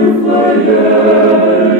Overflowing